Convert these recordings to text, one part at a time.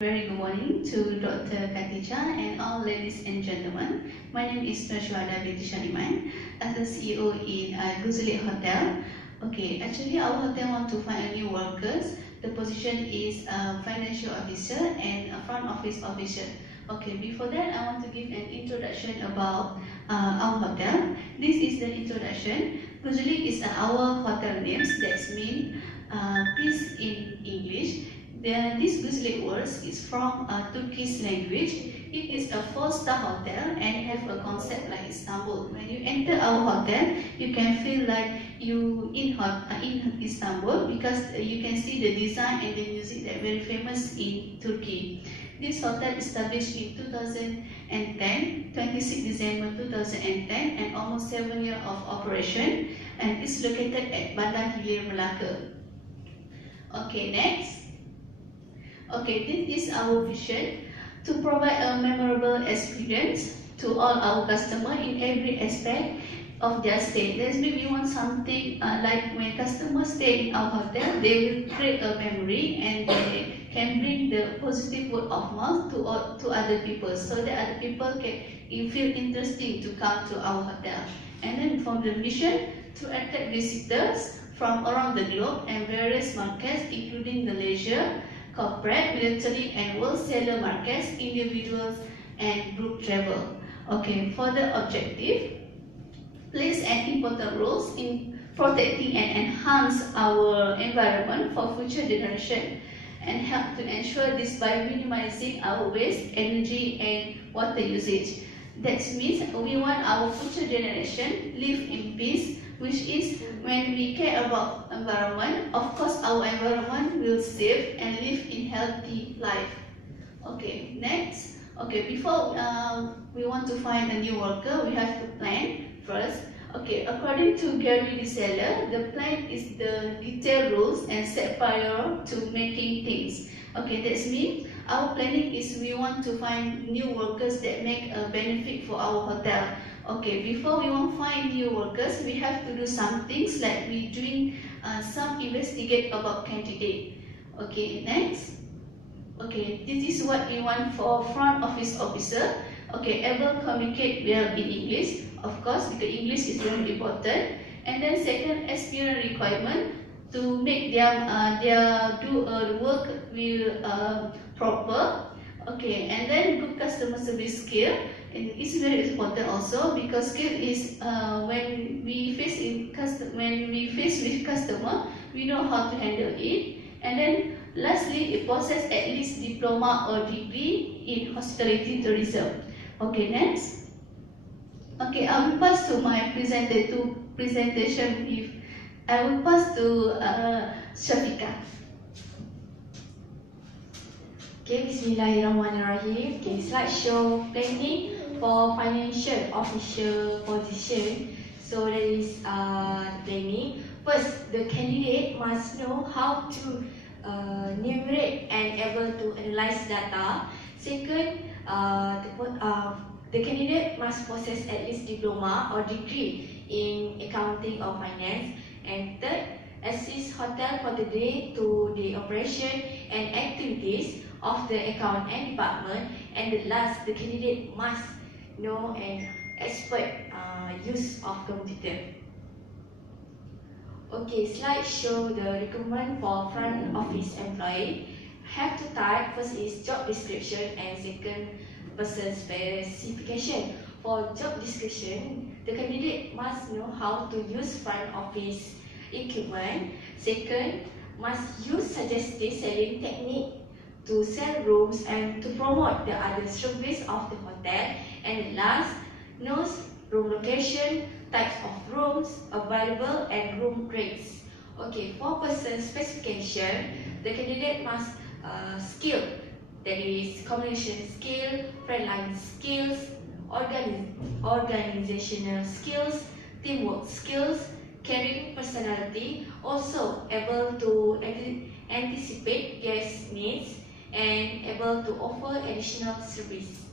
Very good morning to Dr. Khatija and all ladies and gentlemen. My name is Nurshwada Binti Shaliman, as the CEO in Guzellik Hotel. Okay, actually our hotel want to find a new workers. The position is financial officer and a front office officer. Okay, before that I want to give an introduction about our hotel. This is the introduction. Guzellik is our hotel names. That means peace in English. This Guzellik words is from a Turkish language. It is a 4-star hotel and have a concept like Istanbul. When you enter our hotel, you can feel like you in Istanbul because you can see the design and the music that very famous in Turkey. This hotel established in 2010, 26 December 2010, and almost 7 years of operation, and it's located at Bandar Hilir, Melaka. Okay, next. Okay, this is our vision to provide a memorable experience to all our customers in every aspect of their stay. That means we want something like when customers stay in our hotel, they will create a memory and they can bring the positive word of mouth to other people, so that other people can feel interesting to come to our hotel. And then from the mission to attract visitors from around the globe and various markets, including the leisure, corporate, military, and wholesaler markets, individuals, and group travel. Okay, for the objective, plays an important role in protecting and enhance our environment for future generation, and help to ensure this by minimizing our waste, energy, and water usage. That means we want our future generation live in peace, which is when we care about environment, of course our environment will save and live in healthy life. Okay, next. Okay, before we want to find a new worker, we have to plan first. Okay, according to Gary Reseller, the plan is the detailed rules and set prior to making things. Okay, that's means our planning is we want to find new workers that make a benefit for our hotel. Okay, before we want to find new workers, we have to do some things like we doing some investigate about candidate. Okay, next. Okay, this is what we want for front office officer. Okay, able communicate well in English, of course, because English is very important. And then second, experience requirement to make them do work will proper. Okay, and then good customer service skill. And it's very important also because skill is when we face with customer, we know how to handle it. And then lastly, it possess at least diploma or degree in hospitality tourism. Okay, next. Okay, I will pass to my presentation. If I will pass to Shafika. Okay, Bismillahirrahmanirrahim. Okay, slideshow planning for financial official position. So that is planning. First, the candidate must know how to numerate and able to analyze data. Second, the candidate must possess at least diploma or degree in accounting or finance. And third, assist hotel for the day to the operation and activities of the account and department. And the last, the candidate must know and expert use of computer. Okay, slide show the requirement for front office employee. Have to type. First is job description and second person specification. For job description, the candidate must know how to use front office equipment. Second, must use suggested selling technique to sell rooms and to promote the other service of the hotel. And last, knows room location, types of rooms available, and room rates. Okay, for person specification, the candidate must skill, that is communication skill, frontline skills, organizational skills, teamwork skills, caring personality, also able to anticipate guest needs and able to offer additional service.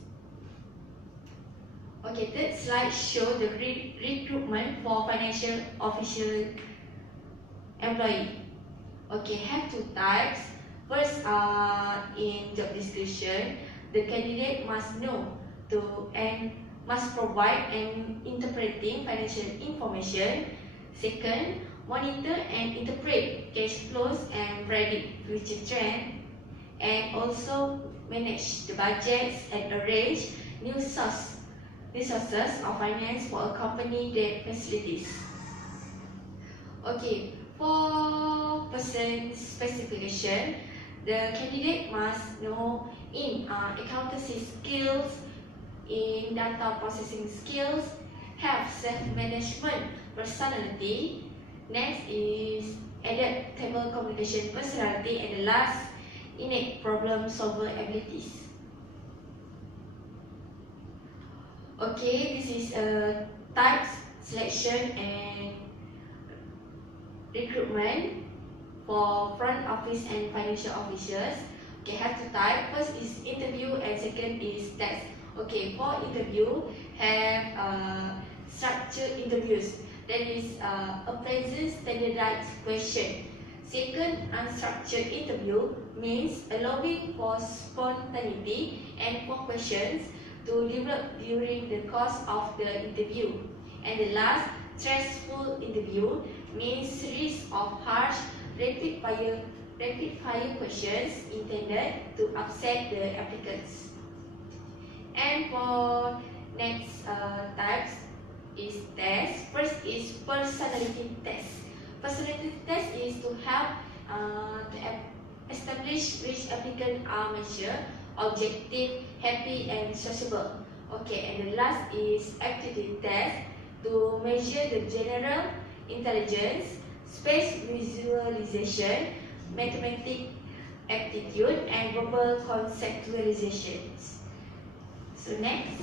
Okay, third slide show the recruitment for financial official employee. Okay, have two types. First, in job description, the candidate must know to and must provide and interpreting financial information. Second, monitor and interpret cash flows and predict future trend, and also manage the budgets and arrange new resources of finance for a company debt facilities. Okay, for person specification, the candidate must know in accountancy skills, in data processing skills, have self-management personality. Next is adaptable communication personality, and the last, innate problem solver abilities. Okay, this is a types, selection and recruitment for front office and financial officers. Okay, have to type. First is interview and second is test. Okay, for interview, have structured interviews. That is a present standardized question. Second, unstructured interview means allowing for spontaneity and for questions to develop during the course of the interview. And the last, stressful interview means series of harsh rapid fire questions intended to upset the applicants. And for next types is test. First is personality test. Personality test is to help to establish which applicants are mature, objective, happy and sociable. Okay, and the last is aptitude test to measure the general intelligence, space visualization, mathematical aptitude and verbal conceptualizations. So next.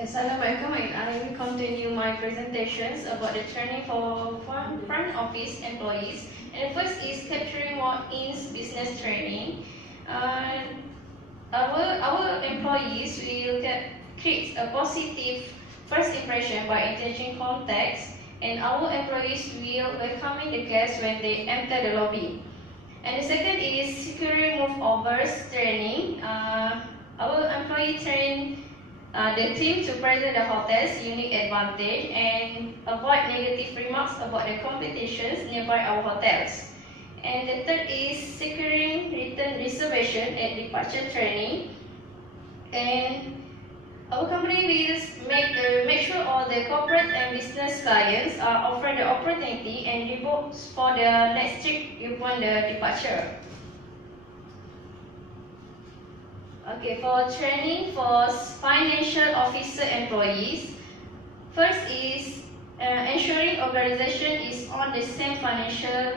Assalamualaikum, and I will continue my presentations about the training for front office employees. And the first is capturing walk-ins business training. Our employees will create a positive first impression by engaging contacts, and our employees will welcome the guests when they enter the lobby. And the second is securing moveovers training. Our employee train the team to present the hotel's unique advantage and avoid negative remarks about the competitions nearby our hotels. And the third is securing written reservation at departure training. And our company will make sure all the corporate and business clients are offered the opportunity and rebook for the next trip upon the departure. Okay, for training for financial officer employees, first is ensuring organization is on the same financial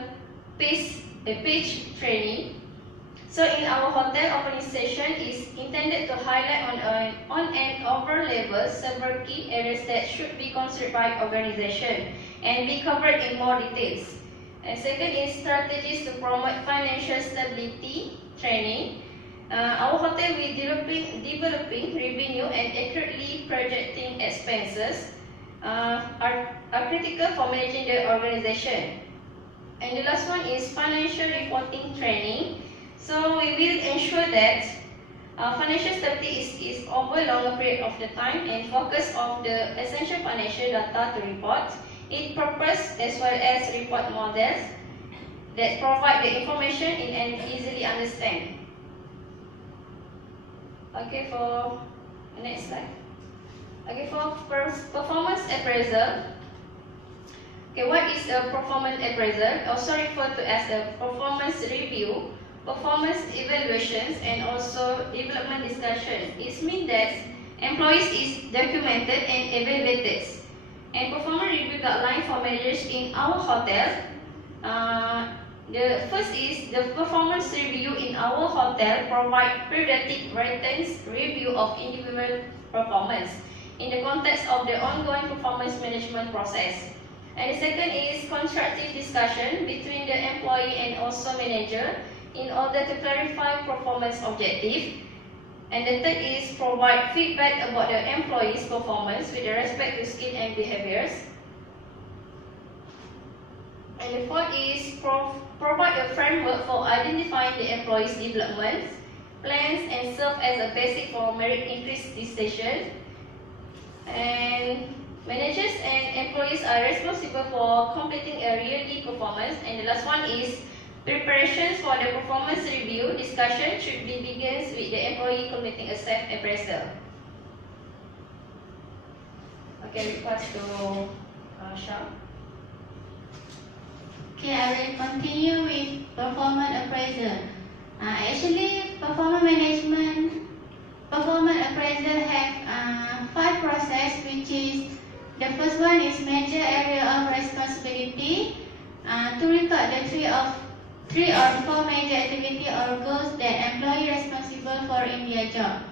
page training. So in our hotel organization is intended to highlight on an over level several key areas that should be considered by organization and be covered in more details. And second is strategies to promote financial stability training. Our hotel will developing revenue and accurately projecting expenses are critical for managing the organization. And the last one is financial reporting training. So we will ensure that financial stability is over a longer period of the time and focus on the essential financial data to report, its purpose as well as report models that provide the information in an easily understand. Okay, for the next slide. Okay, for performance appraisal. Okay, what is a performance appraisal? Also referred to as a performance review, performance evaluations, and also development discussion. It means that employees is documented and evaluated. And performance review guideline for managers in our hotel. The first is the performance review in our hotel provide periodic written review of individual performance in the context of the ongoing performance management process. And the second is constructive discussion between the employee and also manager in order to clarify performance objective. And the third is provide feedback about the employee's performance with respect to skill and behaviors. And the fourth is provide a framework for identifying the employees' development plans and serve as a basis for merit increase decision. And managers and employees are responsible for completing a yearly performance. And the last one is preparations for the performance review. Discussion should be begins with the employee completing a self-appraisal. Okay, request to Shah. Okay, I will continue with performance appraisal. Actually, performance appraisal have 5 process, which is the first one is major area of responsibility, to record the three or four major activity or goals that employee responsible for in their job.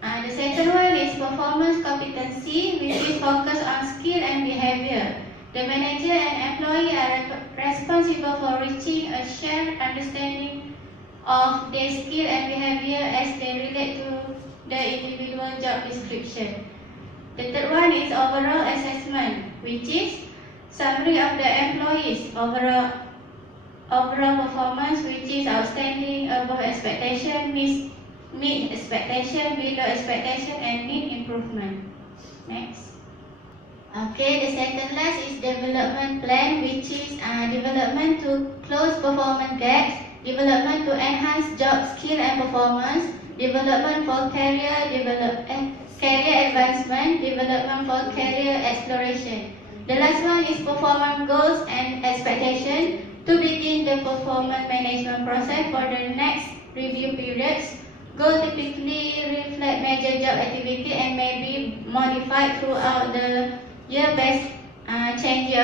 The second one is performance competency, which is focused on skill and behavior. The manager and employee are responsible for reaching a shared understanding of their skill and behavior as they relate to the individual job description. The third one is overall assessment, which is summary of the employee's overall performance, which is outstanding, above expectation, meet expectation, below expectation, and need improvement. Next. Okay, the second last is development plan, which is development to close performance gaps, development to enhance job skill and performance, development for career advancement, development for career exploration. The last one is performance goals and expectation to begin the performance management process for the next review periods. Goals typically reflect major job activity and may be modified throughout the year based changing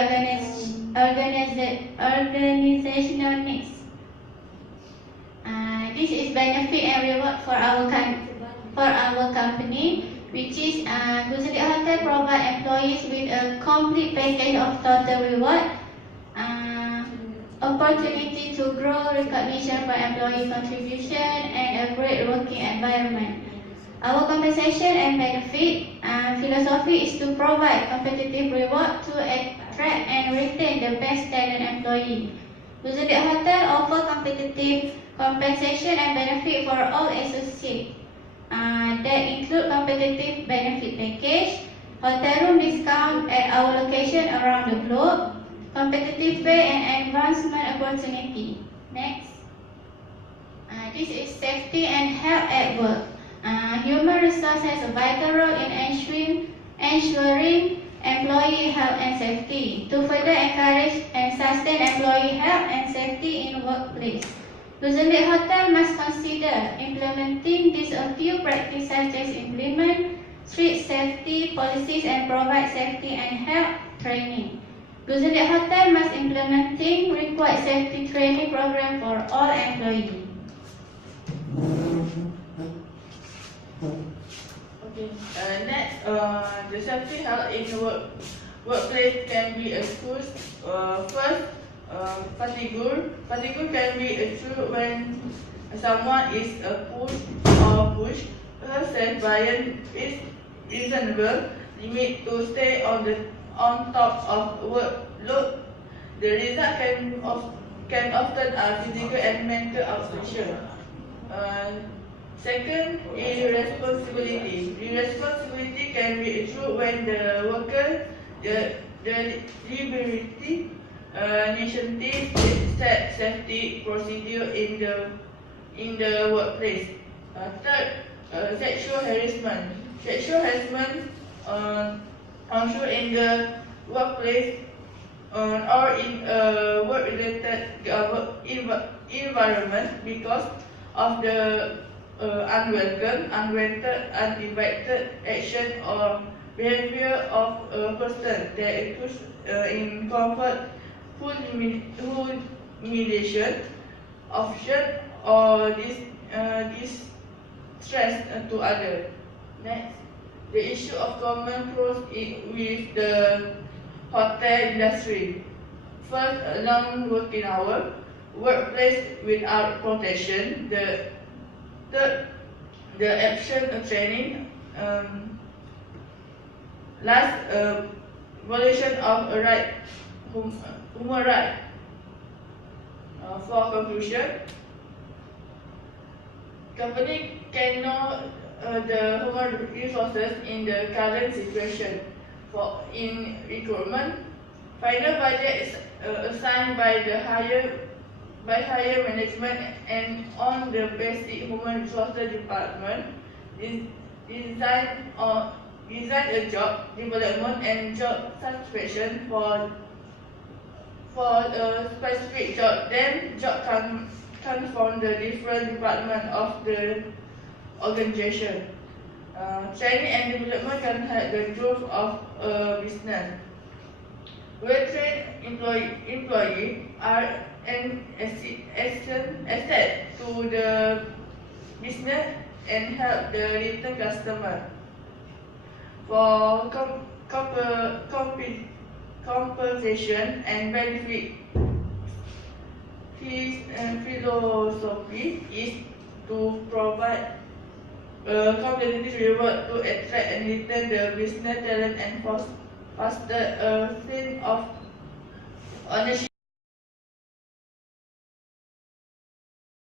organizational needs. This is benefit and reward for our company, which is Guzellik Hotel provide employees with a complete package of total reward, opportunity to grow, recognition for employee contribution, and a great working environment. Our compensation and benefit philosophy is to provide competitive reward to attract and retain the best talent employee. Guzellik Hotel offer competitive compensation and benefit for all associates. That include competitive benefit package, hotel room discount at our location around the globe, competitive pay and advancement opportunity. Next. This is safety and health at work. Human resources has a vital role in ensuring employee health and safety. To further encourage and sustain employee health and safety in workplace, Guzellik Hotel must consider implementing these a few practices such as implement strict safety policies and provide safety and health training. Guzellik Hotel must implementing required safety training program for all employees. Okay. Next, the safety health in the workplace can be excused. First, fatigue. Fatigue can be excused when someone is pushed herself by an reasonable limit to stay on top of workload. The result can often physical and mental exhaustion. Second, irresponsibility. Irresponsibility can be issued when the worker deliberately initiates set safety procedure in the workplace. Third, sexual harassment. Sexual harassment occurs in the workplace or in a work-related environment because of the unwelcome, unwanted, uninvited action or behavior of a person that includes in comfort, humiliation, option, or distress to others. Next, the issue of common pros with the hotel industry. First, long working hour, workplace without protection. The absence of training. Last, violation of a right, human right. For conclusion, company can know the human resources in the current situation. In recruitment, final budget is assigned by higher management and on the basic human resources department design a job development and job satisfaction for a specific job. Then job comes from the different department of the organization. Training and development can help the growth of a business. Well-trained employees are an asset to the business and help the return customer. For compensation and benefit, his philosophy is to provide competitive reward to attract and retain the business talent and foster a sense of ownership.